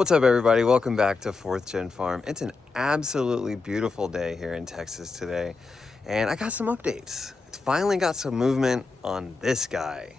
What's up, everybody? Welcome back to 4th Gen Farm. It's an absolutely beautiful day here in Texas today, and I got some updates. It's finally got some movement on this guy.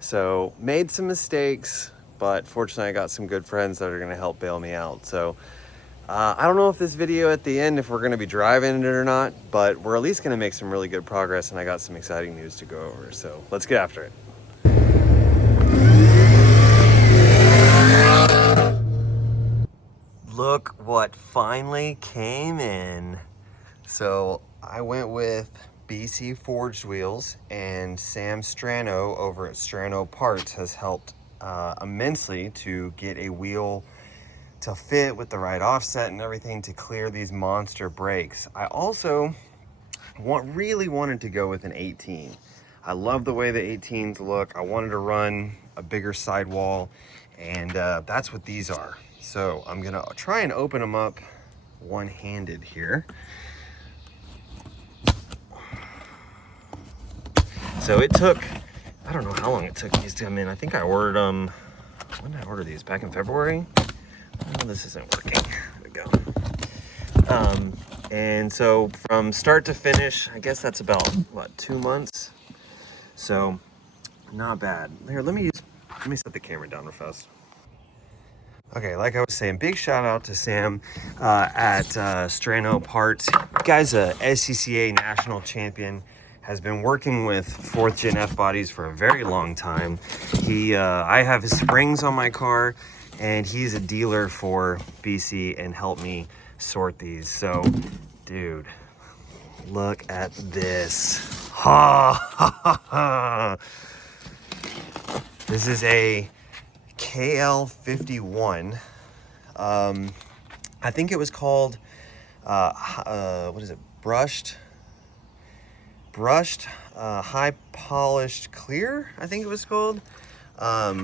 So, made some mistakes, but fortunately I got some good friends that are gonna help bail me out. So, I don't know if this video at the end, if we're gonna be driving it or not, but we're at least gonna make some really good progress, and I got some exciting news to go over. So, let's get after it. Look what finally came in. So I went with BCForged Wheels, and Sam Strano over at Strano Parts has helped immensely to get a wheel to fit with the right offset and everything to clear these monster brakes. I also really wanted to go with an 18. I love the way the 18s look. I wanted to run a bigger sidewall, and that's what these are. So I'm gonna try and open them up one-handed here. So it took, I don't know how long it took these to come in. I think I ordered them, when did I order these? Back in February? Oh, this isn't working. There we go. And so from start to finish, I guess that's about, what, 2 months? So not bad. Here, let me set the camera down real fast. Okay, like I was saying, big shout out to Sam at Strano Parts. Guy's a SCCA national champion, has been working with 4th Gen F bodies for a very long time. I have his springs on my car, and he's a dealer for BC and helped me sort these. So, dude, look at this. Ha ha ha ha. This is a KL51. I think it was called what is it? Brushed high polished clear, I think it was called. But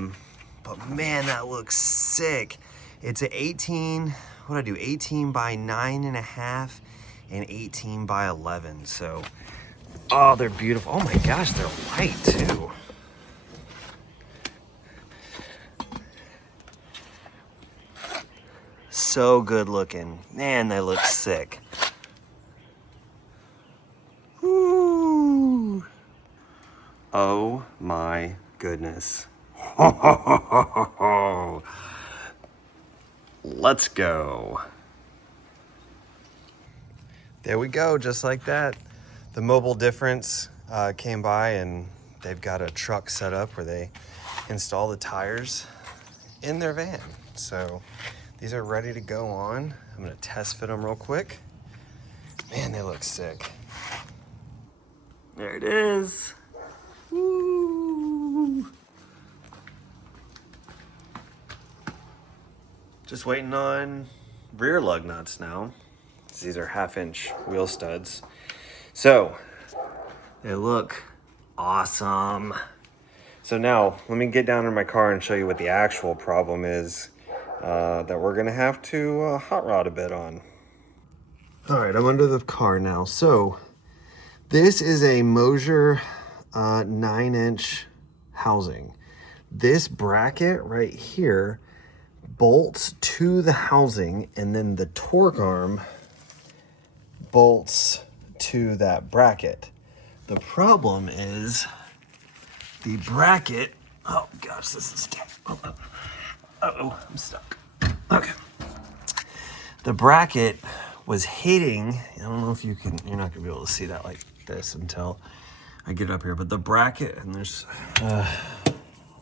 man, that looks sick. It's an 18, what do I do? 18 by 9.5 and 18 by 11. So, oh, they're beautiful. Oh my gosh, they're light too. So good looking. Man, they look sick. Woo. Oh my goodness. Let's go. There we go, just like that. The Mobile Difference came by, and they've got a truck set up where they install the tires in their van. So these are ready to go on. I'm gonna test fit them real quick. Man, they look sick. There it is. Woo. Just waiting on rear lug nuts now. These are 1/2-inch wheel studs. So they look awesome. So now let me get down in my car and show you what the actual problem is that we're gonna have to hot rod a bit on. All right, I'm under the car now. So this is a Moser 9-inch housing. This bracket right here bolts to the housing, and then the torque arm bolts to that bracket. The problem is the bracket, oh gosh, this is stuck. Uh-oh, I'm stuck. Okay. The bracket was hitting, I don't know if you're not gonna be able to see that like this until I get up here, but the bracket, and there's,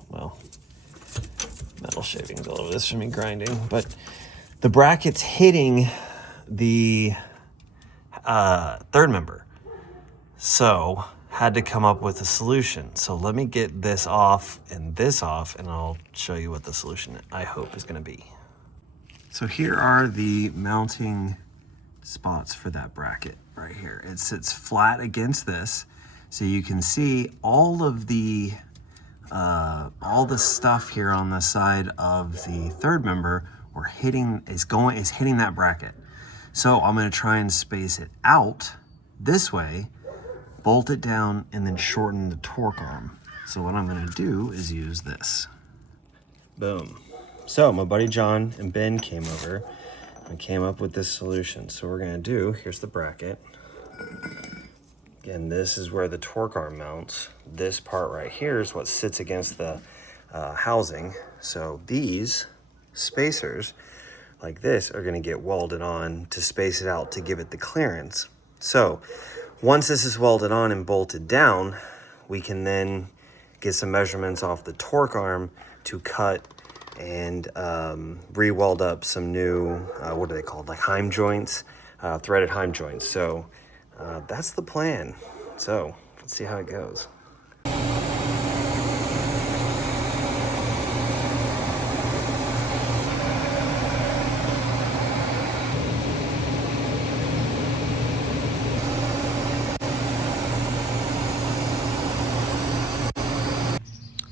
well, metal shavings all over this from me grinding, but the bracket's hitting the third member. So had to come up with a solution. So let me get this off, and I'll show you what the solution I hope is gonna be. So here are the mounting spots for that bracket right here. It sits flat against this, so you can see all the stuff here on the side of the third member is hitting that bracket. So I'm going to try and space it out this way, bolt it down, and then shorten the torque arm. So what I'm going to do is use this. Boom. So my buddy John and Ben came over and came up with this solution. So we're gonna do, here's the bracket. Again, this is where the torque arm mounts. This part right here is what sits against the housing. So these spacers like this are gonna get welded on to space it out to give it the clearance. So once this is welded on and bolted down, we can then get some measurements off the torque arm to cut and re-weld up some new, what are they called? Like heim joints, threaded heim joints. So that's the plan. So let's see how it goes.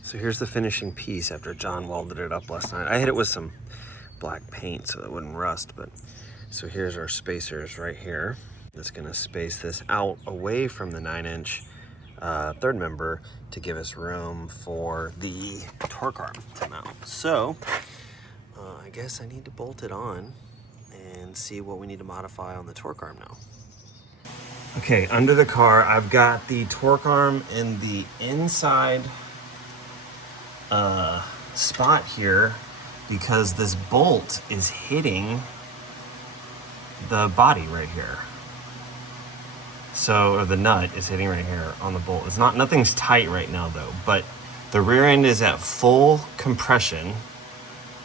So here's the finishing piece after John welded it up last night. I hit it with some black paint so it wouldn't rust, but so here's our spacers right here. That's gonna space this out away from the 9-inch third member to give us room for the torque arm to mount. So I guess I need to bolt it on and see what we need to modify on the torque arm now. Okay, under the car, I've got the torque arm in the inside spot here because this bolt is hitting the body right here. So, or the nut is hitting right here on the bolt. It's not, nothing's tight right now though, but the rear end is at full compression.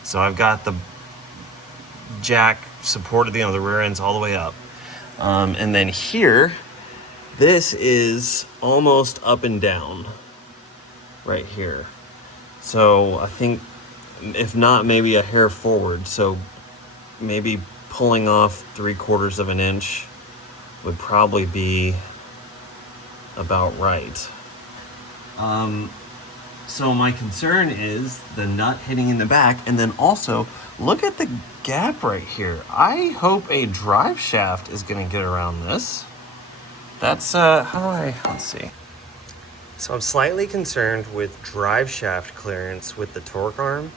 So I've got the jack supported, you know, the rear end's all the way up. And then here, this is almost up and down right here. So I think, if not, maybe a hair forward. So maybe pulling off 3/4 of an inch would probably be about right. So my concern is the nut hitting in the back, and then also look at the gap right here. I hope a drive shaft is gonna get around this. That's, let's see. So I'm slightly concerned with drive shaft clearance with the torque arm,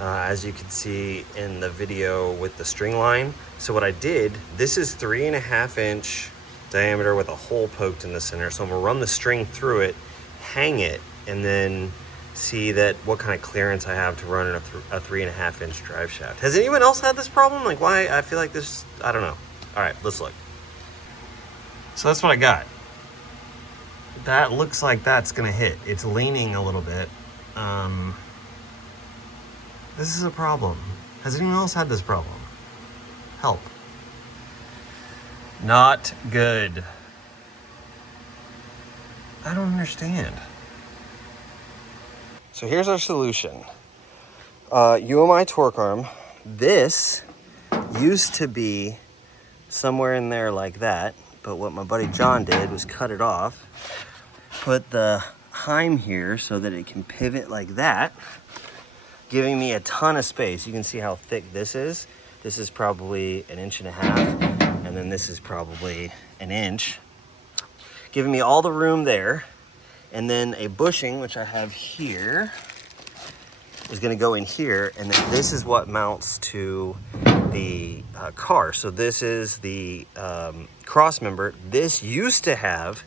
as you can see in the video with the string line. So what I did, this is 3.5 inch diameter with a hole poked in the center. So I'm gonna run the string through it, hang it, and then see that what kind of clearance I have to run in a 3.5 inch drive shaft. Has anyone else had this problem? Like why, I feel like this, I don't know. All right, let's look. So that's what I got. That looks like that's gonna hit. It's leaning a little bit. This is a problem. Has anyone else had this problem? Help. Not good. I don't understand. So here's our solution. UMI torque arm. This used to be somewhere in there like that, but what my buddy John did was cut it off, put the heim here so that it can pivot like that, giving me a ton of space. You can see how thick this is. This is probably 1.5 inches, and then this is probably 1 inch, giving me all the room there. And then a bushing, which I have here, is gonna go in here, and then this is what mounts to the car. So this is the Crossmember. This used to have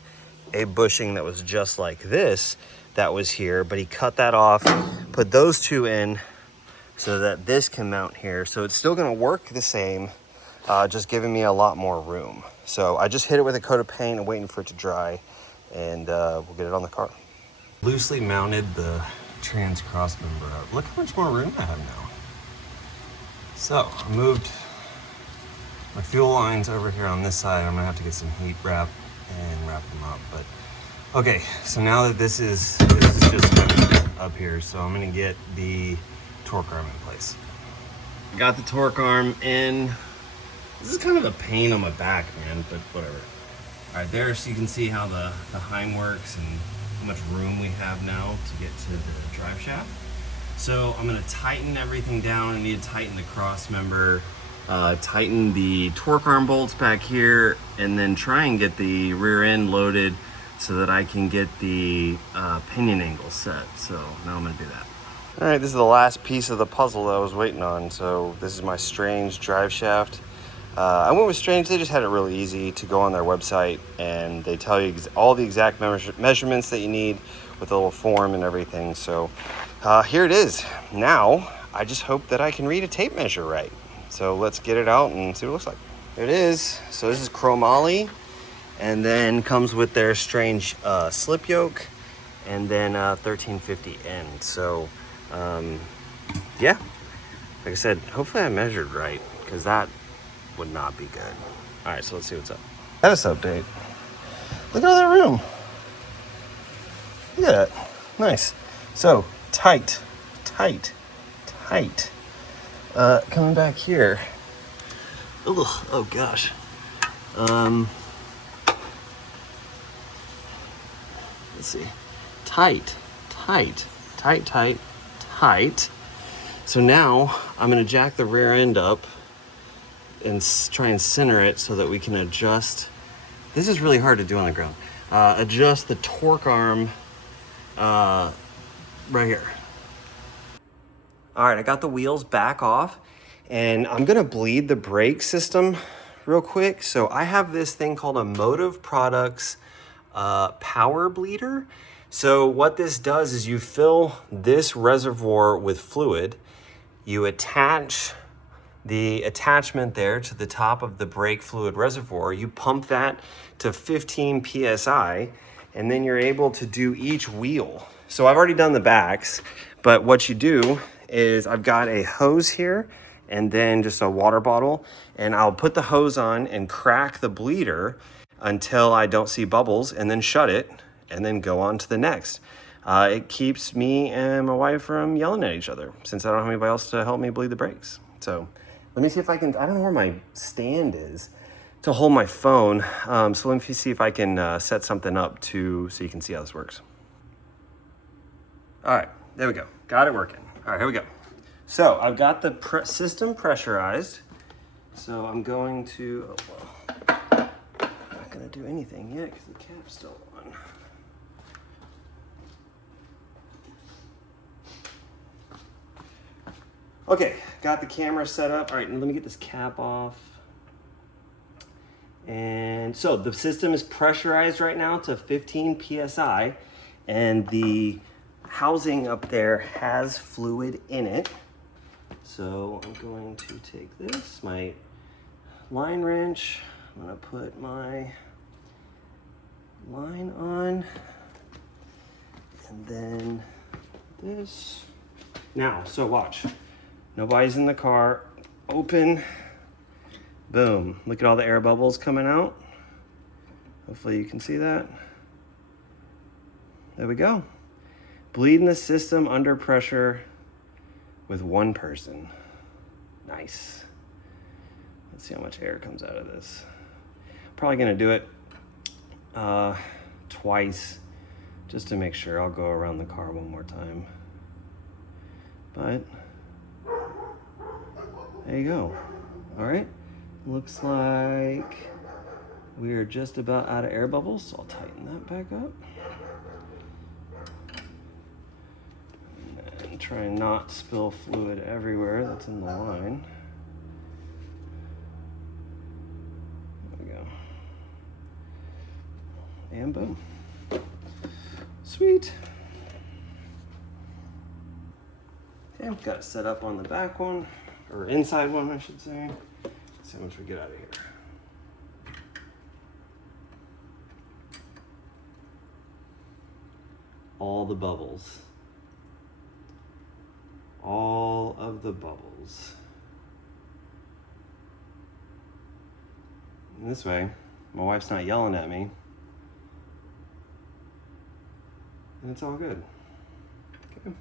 a bushing that was just like this that was here, but he cut that off, put those two in so that this can mount here. So it's still gonna work the same, just giving me a lot more room. So I just hit it with a coat of paint and waiting for it to dry, and we'll get it on the car. Loosely mounted the trans Crossmember up. Look how much more room I have now. So I moved my fuel lines over here on this side. I'm gonna have to get some heat wrap and wrap them up. But okay, so now that this is just up here, so I'm gonna get the torque arm in place. I got the torque arm in. This is kind of a pain on my back, man, but whatever. All right, there, so you can see how the heim works and how much room we have now to get to the drive shaft. So I'm gonna tighten everything down. I need to tighten the cross member, tighten the torque arm bolts back here, and then try and get the rear end loaded so that I can get the pinion angle set. So now I'm gonna do that. All right, this is the last piece of the puzzle that I was waiting on. So this is my Strange drive shaft. I went with Strange. They just had it really easy to go on their website, and they tell you all the exact measurements that you need with a little form and everything. So here it is. Now, I just hope that I can read a tape measure right. So let's get it out and see what it looks like. Here it is. So this is chromoly, and then comes with their Strange slip yoke, and then 1350N. So yeah, like I said, hopefully I measured right, because that would not be good. All right, so let's see what's up. Status update. Look at all that room. Look at that. Nice. So tight. Coming back here. Ugh, oh gosh. Let's see. Tight. So now I'm gonna jack the rear end up and try and center it so that we can adjust. This is really hard to do on the ground. Adjust the torque arm right here. All right, I got the wheels back off, and I'm gonna bleed the brake system real quick. So I have this thing called a Motive Products power bleeder. So what this does is you fill this reservoir with fluid, you attach the attachment there to the top of the brake fluid reservoir, you pump that to 15 PSI, and then you're able to do each wheel. So I've already done the backs, but what you do is I've got a hose here and then just a water bottle, and I'll put the hose on and crack the bleeder until I don't see bubbles, and then shut it, and then go on to the next. It keeps me and my wife from yelling at each other, since I don't have anybody else to help me bleed the brakes. So let me see if I can, I don't know where my stand is to hold my phone. So let me see if I can set something up so you can see how this works. All right, there we go. Got it working. All right, here we go. So I've got the system pressurized. So I'm going to, I'm not gonna do anything yet because the cap's still on. Okay, got the camera set up. All right, let me get this cap off. And so the system is pressurized right now to 15 PSI, and the housing up there has fluid in it. So I'm going to take this, my line wrench, I'm gonna put my line on, and then this. Now, so watch. Nobody's in the car. Open. Boom. Look at all the air bubbles coming out. Hopefully you can see that. There we go. Bleeding the system under pressure with one person. Nice. Let's see how much air comes out of this. Probably gonna do it twice just to make sure. I'll go around the car one more time. But there you go. All right, looks like we're just about out of air bubbles, so I'll tighten that back up. And try and not spill fluid everywhere that's in the line. There we go. And boom. Sweet. Okay, I've got it set up on the back one. Or inside one, I should say. Let's see how much we get out of here. All the bubbles. All of the bubbles. And this way, my wife's not yelling at me. And it's all good. Okay.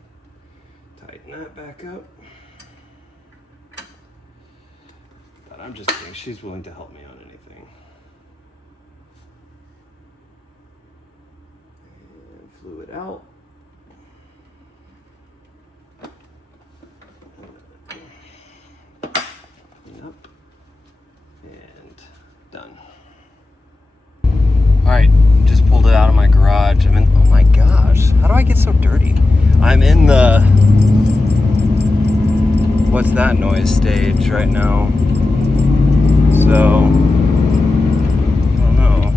Tighten that back up. But I'm just kidding, she's willing to help me on anything. And fluid out. Clean up. And done. All right, just pulled it out of my garage. I'm in, oh my gosh, how do I get so dirty? I'm in the what's that noise stage right now. So I don't know.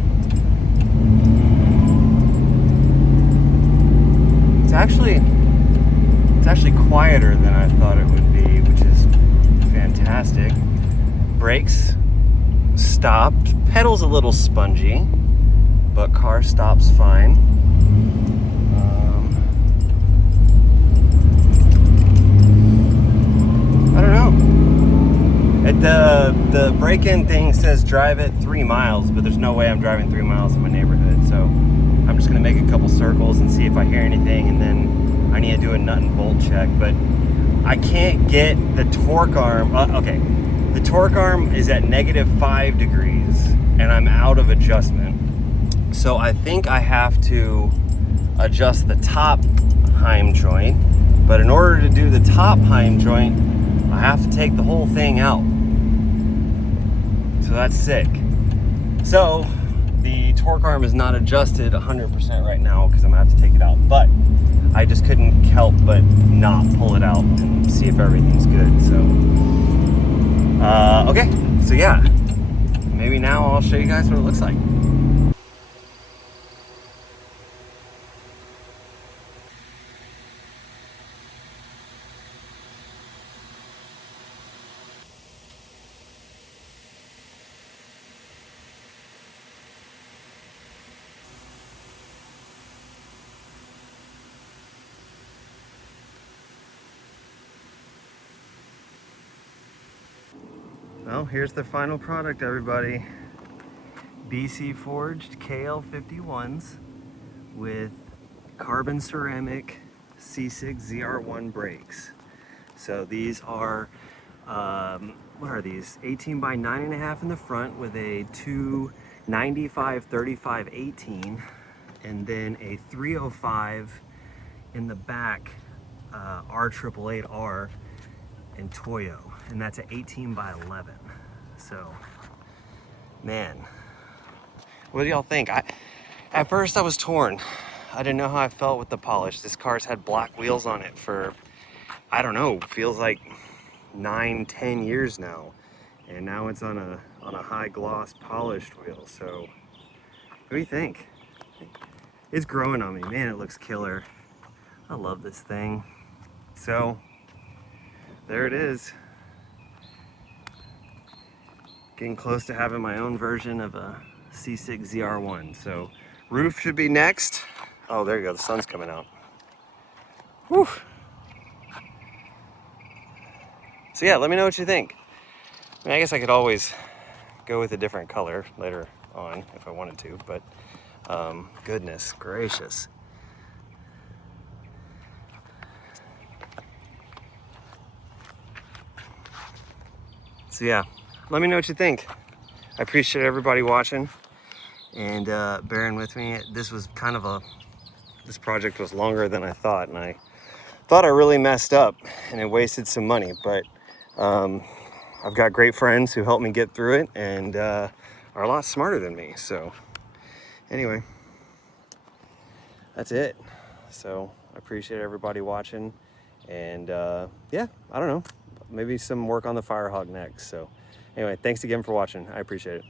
It's actually quieter than I thought it would be, which is fantastic. Brakes stopped. Pedals a little spongy, but car stops fine. I don't know. The break-in thing says drive it 3 miles, but there's no way I'm driving 3 miles in my neighborhood. So I'm just gonna make a couple circles and see if I hear anything, and then I need to do a nut and bolt check. But I can't get the torque arm. Okay, the torque arm is at -5 degrees, and I'm out of adjustment. So I think I have to adjust the top heim joint. But in order to do the top heim joint, I have to take the whole thing out. So that's sick. So the torque arm is not adjusted 100% right now because I'm gonna have to take it out. But I just couldn't help but not pull it out and see if everything's good. So, okay. So yeah, maybe now I'll show you guys what it looks like. Well, here's the final product, everybody. BCForged KL51s with carbon ceramic C6 ZR1 brakes. So these are, what are these? 18 by 9.5 in the front with a 295 35 18, and then a 305 in the back, R888R in Toyo, and that's an 18 by 11. So, man, what do y'all think? At first I was torn. I didn't know how I felt with the polish. This car's had black wheels on it for, I don't know, feels like 9-10 years now, and now it's on a high gloss polished wheel. So what do you think? It's growing on me, man. It looks killer. I love this thing. So there it is. Getting close to having my own version of a C6 ZR1. So roof should be next. Oh, there you go, the sun's coming out. Whew. So yeah, let me know what you think. I mean, I guess I could always go with a different color later on if I wanted to, but goodness gracious. So yeah, let me know what you think. I appreciate everybody watching and bearing with me. This was kind of this project was longer than I thought, and I thought I really messed up and it wasted some money, but I've got great friends who helped me get through it and are a lot smarter than me. So anyway, that's it. So I appreciate everybody watching, and yeah, I don't know, maybe some work on the Firehawk next. So anyway, thanks again for watching. I appreciate it.